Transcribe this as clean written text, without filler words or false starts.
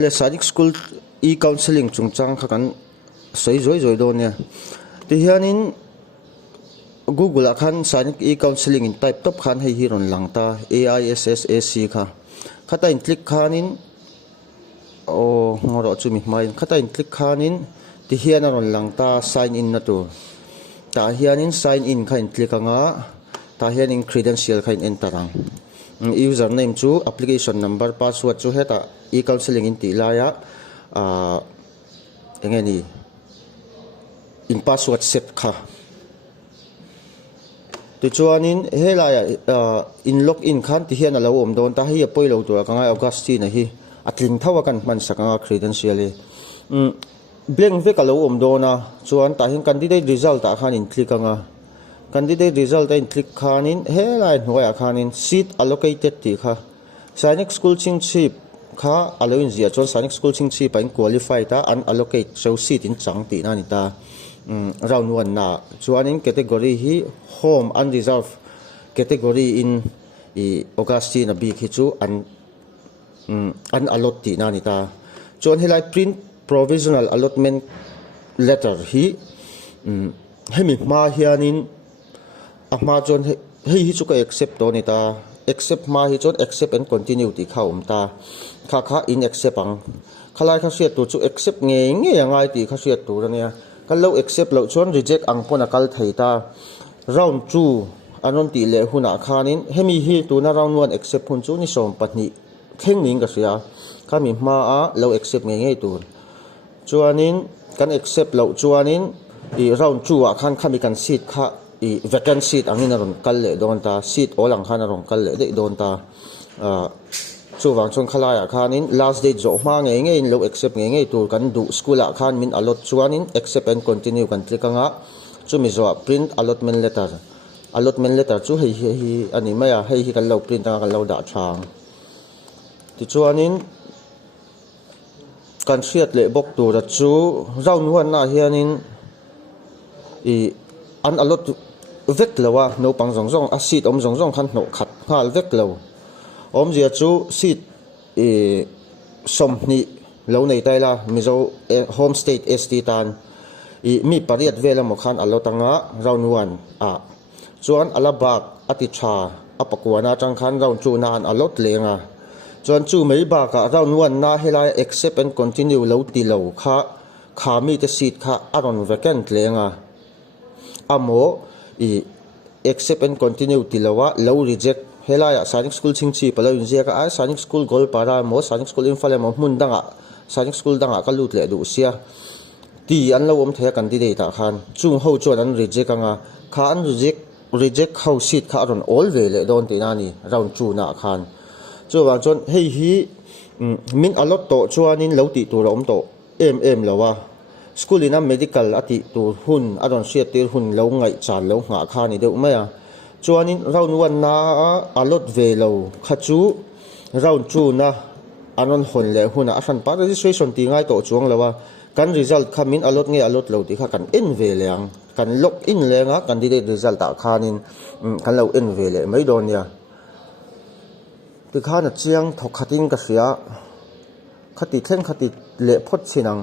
le Sainik School e-counseling chungchang khakan soi zoi do ne ti hianin Google akhan Sainik e-counseling in type top khan hei hi ron langta AISSAC kha khata in click khanin o ngoro chumi mai khata in click khanin ti hian ron langta sign in na tu ta hianin sign in kha in click anga ta hianin credential kha in enter ang username chu application number password chu heta e-counseling in ti laya engeni in password set kha ti chuanin helaya in login khan ti hian alo om don ta hi poilo tur ka ngai August na hi atling thawa kan man saka credential e blank ve kalo om dona chuan ta hin candidate result ta khan in click anga candidate result in click khanin helai hnuai khanin seat allocated ti kha Sainik School chingchip kha alo in zia chon Sainik School chingchip in qualify ta un allocate so seat in chang ti na ni ta round 1 na chuanin category hi home unreserved category in Augustine bi khi chu an allot ti na ni ta chuan helai print provisional allotment letter hi hemi ma hianin ama chon hi chu ka accept to ni ta accept ma hi chon accept and continue ti kha ta kha in accept ang khalai kha siat tu chu accept nge ngai ti kha siat tu ania kallo accept lo chon reject ang pona kal thei ta round 2 anon ti le huna khanin hemi hi tu na round 1 accept hun chu ni som patni khengning ka sia kami ma a lo accept nge tu chuanin kan accept lo chuanin i round 2 a khan khami kan seat kha i vacant seat angin ron kal le don ta seat olang khan ron kal le de don ta chu wang chon khalaya khanin last date zo ma nge in lo accept nge tur kan du school a khan min allot chuanin accept and continue kan click anga chumi zo print allotment letter chu hei ani maya hei hi kan lo print anga kan lo da thang ti chuanin kan siat le bok tur chu round 1 na hianin i an allot vek lawa no pang zong a seat om zong khan no khat hal vek lo om zia chu seat som ni lo nei taila mizo home state st tan i mi pariat vela mo khan allotanga round 1 a chuan alabak ati tha apakwana tang khan round 2 na an allot lenga chuan chu mai ba ka round 1 na helai accept and continue lo ti lo kha mi te seat kha aron vacant lenga amo i accept and continue tilawa low reject helaya Sainik School chingchi palo injia ka Sainik School gol para mo Sainik School infale mo mun danga Sainik School danga ka lut le du sia ti an lo om the candidate ta khan chung ho chuan an reject anga kha an reject how seat kha aron all ve le don ti na ni round 2 na khan chu wa chon hei hi min alot to chuanin lo ti tur om to em lawa school ina medical ati tur hun adon siat tir hun lo ngai chan lo nga kha ni deuh maya chuanin round 1 na alot ve lo khachu round 2 na anon hon le huna a san pa registration ti ngai to chuang lawa kan result khamin alot nge alot lo ti kha kan en ve leang kan log in lenga candidate result ta khanin kan lo en ve le mai don ya ti khana chiang thok khating ka sia khati thlen khati le phot chinang